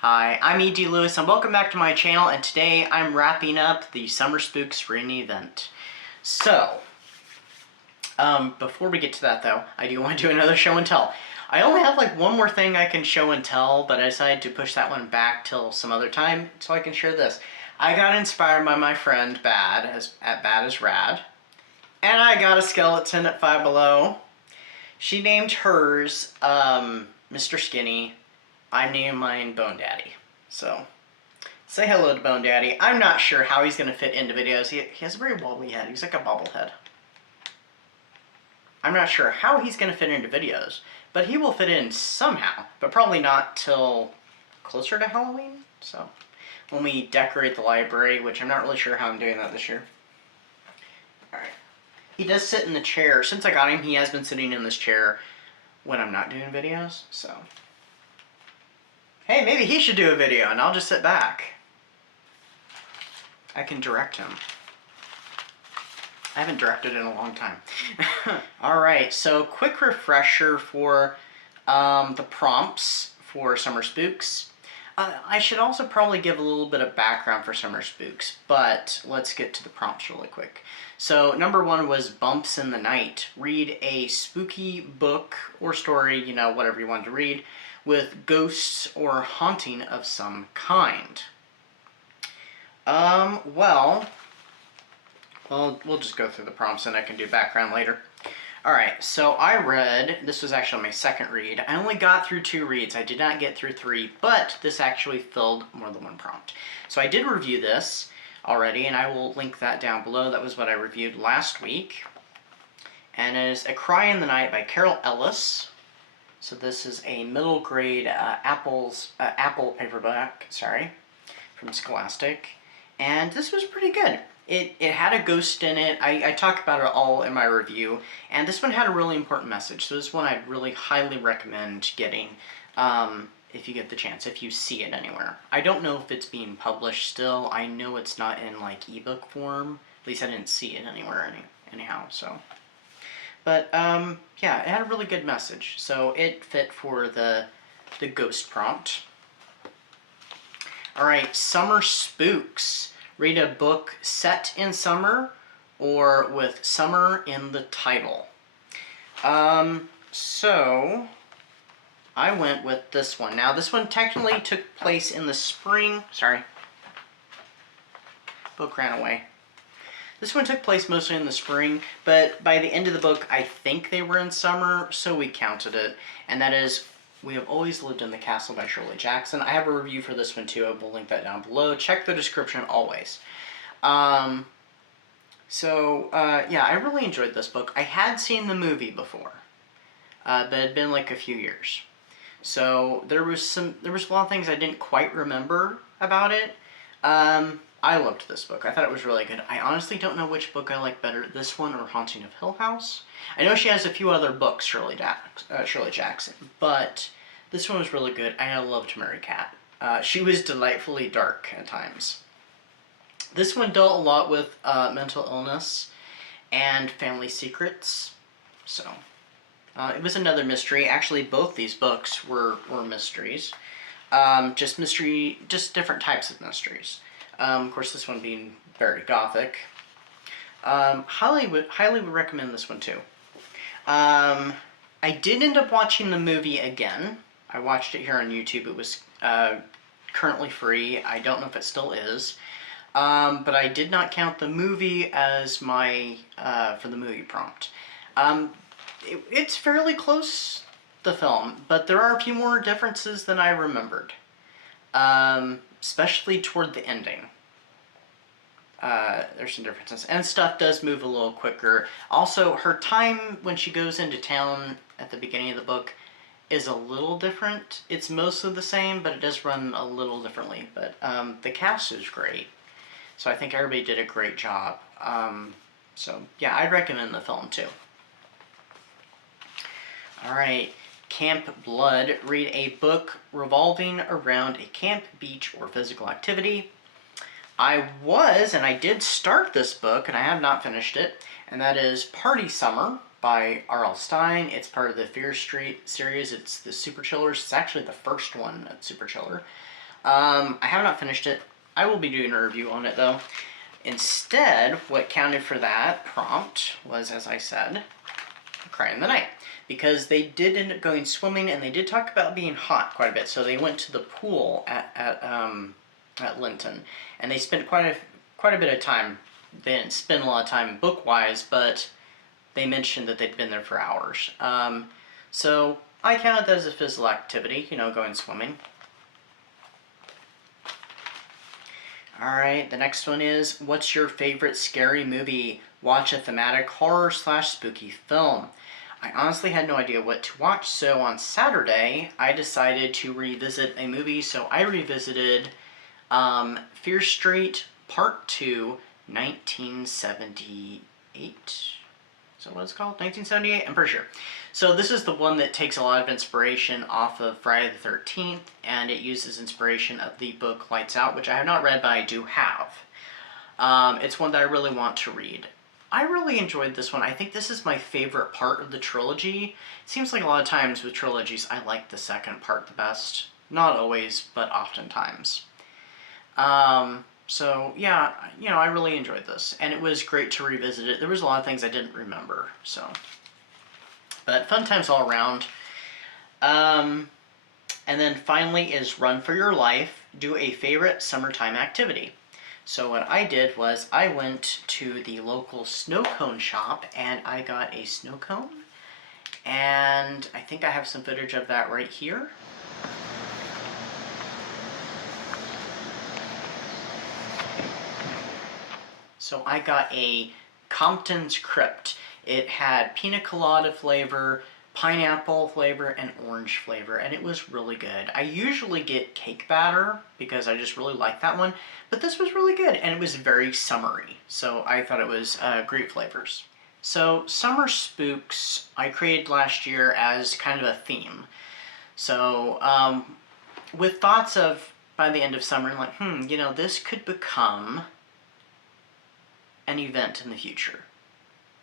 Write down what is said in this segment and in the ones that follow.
Hi, I'm E.D. Lewis and welcome back to my channel, and today I'm wrapping up the Summer Spooks Reading event. So, before we get to that though, I do want to do another show and tell. I only have like one more thing I can show and tell, but I decided to push that one back till some other time so I can share this. I got inspired by my friend Bad as Rad, and I got a skeleton at Five Below. She named hers Mr. Skinny. I named mine Bone Daddy. So, say hello to Bone Daddy. I'm not sure how he's going to fit into videos. He has a very wobbly head. He's like a bobblehead. I'm not sure how he's going to fit into videos, but he will fit in somehow, but probably not till closer to Halloween. So, when we decorate the library, which I'm not really sure how I'm doing that this year. Alright. He does sit in the chair. Since I got him, he has been sitting in this chair when I'm not doing videos, so... Hey, maybe he should do a video and I'll just sit back. I can direct him. I haven't directed in a long time. Alright, so quick refresher for the prompts for Summer Spooks. I should also probably give a little bit of background for Summer Spooks, but let's get to the prompts really quick. So number one was Bumps in the Night. Read a spooky book or story, you know, whatever you want to read, with ghosts or haunting of some kind. Well, we'll just go through the prompts and I can do background later. Alright, so I read, this was actually my second read. I only got through 2 reads. I did not get through 3, but this actually filled more than one prompt. So I did review this already, and I will link that down below. That was what I reviewed last week. And it is A Cry in the Night by Carol Ellis. So this is a middle grade Apple paperback, from Scholastic. And this was pretty good. It had a ghost in it. I talk about it all in my review. And this one had a really important message. So this one I'd really highly recommend getting if you get the chance, if you see it anywhere. I don't know if it's being published still. I know it's not in like ebook form. At least I didn't see it anywhere anyhow, so... But, yeah, it had a really good message, so it fit for the ghost prompt. Alright, Summer Spooks. Read a book set in summer or with summer in the title. So, I went with this one. Now, this one technically took place in the spring. Sorry. Book ran away. This one took place mostly in the spring, but by the end of the book, I think they were in summer, so we counted it. And that is We Have Always Lived in the Castle by Shirley Jackson. I have a review for this one too. I will link that down below. Check the description always. Yeah, I really enjoyed this book. I had seen the movie before, but it had been like a few years. So there was a lot of things I didn't quite remember about it. I loved this book. I thought it was really good. I honestly don't know which book I like better, this one or Haunting of Hill House. I know she has a few other books, Shirley Jackson, but this one was really good. I loved Mary Cat. She was delightfully dark at times. This one dealt a lot with mental illness and family secrets, so it was another mystery. Actually, both these books were mysteries. Just different types of mysteries. Of course, this one being very gothic. Highly would recommend this one too. I did end up watching the movie again. I watched it here on YouTube. It was currently free. I don't know if it still is. But I did not count the movie as my for the movie prompt. It's fairly close, the film, but there are a few more differences than I remembered. Especially toward the ending. There's some differences. And stuff does move a little quicker. Also, her time when she goes into town at the beginning of the book is a little different. It's mostly the same, but it does run a little differently. But the cast is great. So I think everybody did a great job. So yeah, I'd recommend the film too. Alright. Camp Blood. Read a book revolving around a camp, beach, or physical activity. I did start this book, and I have not finished it, and that is Party Summer by R.L. Stine. It's part of the Fear Street series. It's the Super Chillers. It's actually the first one at Super Chiller. I have not finished it. I will be doing a review on it though. Instead, what counted for that prompt was, as I said, Cry in the Night. Because they did end up going swimming, and they did talk about being hot quite a bit. So they went to the pool at Linton, and they spent quite a bit of time. They didn't spend a lot of time book-wise, but they mentioned that they'd been there for hours. So I counted that as a physical activity, going swimming. Alright, the next one is, what's your favorite scary movie? Watch a thematic horror/spooky film. I honestly had no idea what to watch, so on Saturday, I decided to revisit a movie, so I revisited Fear Street Part 2, 1978? Is that what it's called? 1978? I'm pretty sure. So this is the one that takes a lot of inspiration off of Friday the 13th, and it uses inspiration of the book Lights Out, which I have not read, but I do have. It's one that I really want to read. I really enjoyed this one. I think this is my favorite part of the trilogy. It seems like a lot of times with trilogies, I like the second part the best. Not always, but oftentimes. So yeah, I really enjoyed this, and it was great to revisit it. There was a lot of things I didn't remember, so. But fun times all around. And then finally is Run for Your Life. Do a favorite summertime activity. So what I did was I went to the local snow cone shop and I got a snow cone. And I think I have some footage of that right here. So I got a Compton's Crypt. It had pina colada flavor, pineapple flavor, and orange flavor, and it was really good. I usually get cake batter because I just really like that one, but this was really good, and it was very summery, so I thought it was great flavors. So Summer Spooks I created last year as kind of a theme. So with thoughts of, by the end of summer, like, this could become an event in the future.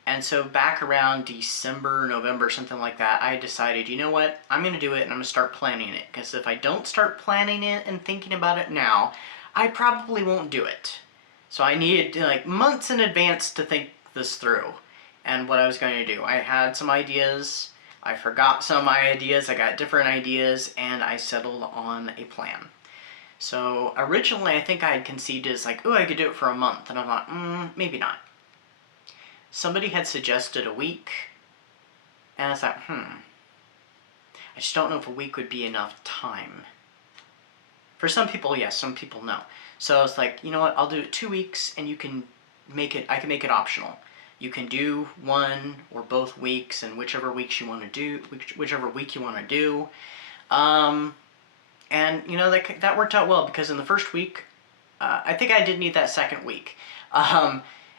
And so back around December, November, something like that, I decided, you know what, I'm going to do it and I'm going to start planning it. Because if I don't start planning it and thinking about it now, I probably won't do it. So I needed like months in advance to think this through and what I was going to do. I had some ideas, I forgot some of my ideas, I got different ideas, and I settled on a plan. So originally I think I had conceived it as like, I could do it for a month. And I thought, maybe not. Somebody had suggested a week, and I thought, I just don't know if a week would be enough time. For some people, yes, some people, no. So I was like, you know what, I'll do it 2 weeks, and I can make it optional. You can do one or both weeks, and whichever weeks you want to do, whichever week you want to do. And, that worked out well, because in the first week, I think I did need that second week.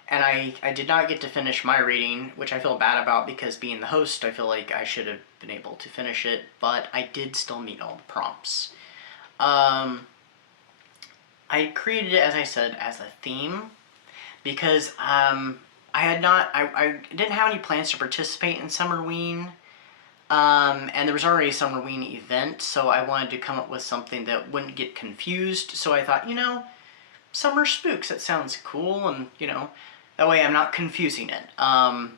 And I did not get to finish my reading, which I feel bad about because being the host, I feel like I should have been able to finish it, but I did still meet all the prompts. I created it, as I said, as a theme because I didn't have any plans to participate in Summerween, and there was already a Summerween event, so I wanted to come up with something that wouldn't get confused, so I thought, Summer Spooks, that sounds cool, and, that way I'm not confusing it. I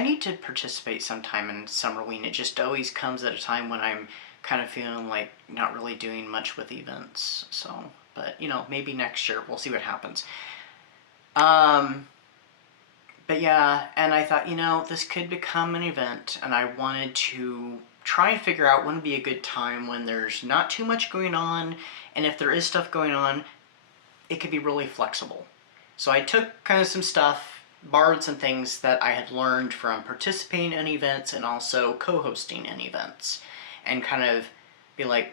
need to participate sometime in Summerween. It just always comes at a time when I'm kind of feeling like not really doing much with events. So, but, maybe next year. We'll see what happens. But yeah, and I thought, this could become an event, and I wanted to try and figure out when would be a good time when there's not too much going on, and if there is stuff going on, it could be really flexible. So I took kind of some stuff, borrowed some things that I had learned from participating in events and also co-hosting in events, and kind of be like,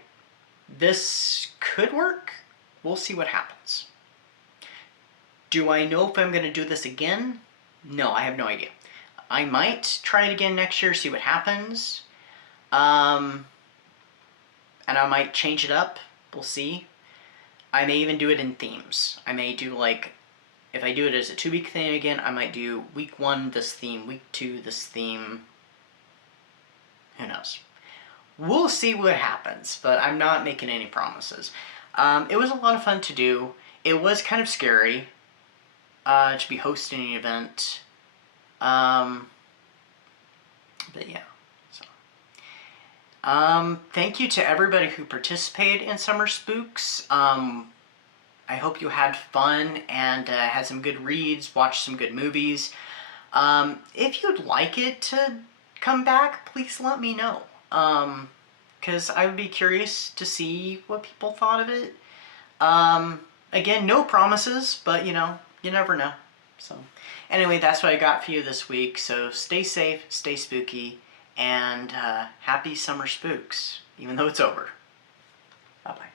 this could work, we'll see what happens. Do I know if I'm going to do this again? No, I have no idea. I might try it again next year, see what happens. And I might change it up, we'll see. I may even do it in themes. I may do if I do it as a 2-week thing again, I might do week 1 this theme, week 2 this theme. Who knows? we'll see what happens, but I'm not making any promises. It was a lot of fun to do. It was kind of scary to be hosting an event. But yeah. So. Thank you to everybody who participated in Summer Spooks. I hope you had fun and had some good reads, watched some good movies. If you'd like it to come back, please let me know. Because I would be curious to see what people thought of it. Again, no promises, but you know, you never know. So, anyway, that's what I got for you this week. So, stay safe, stay spooky, and happy summer spooks, even though it's over. Bye-bye.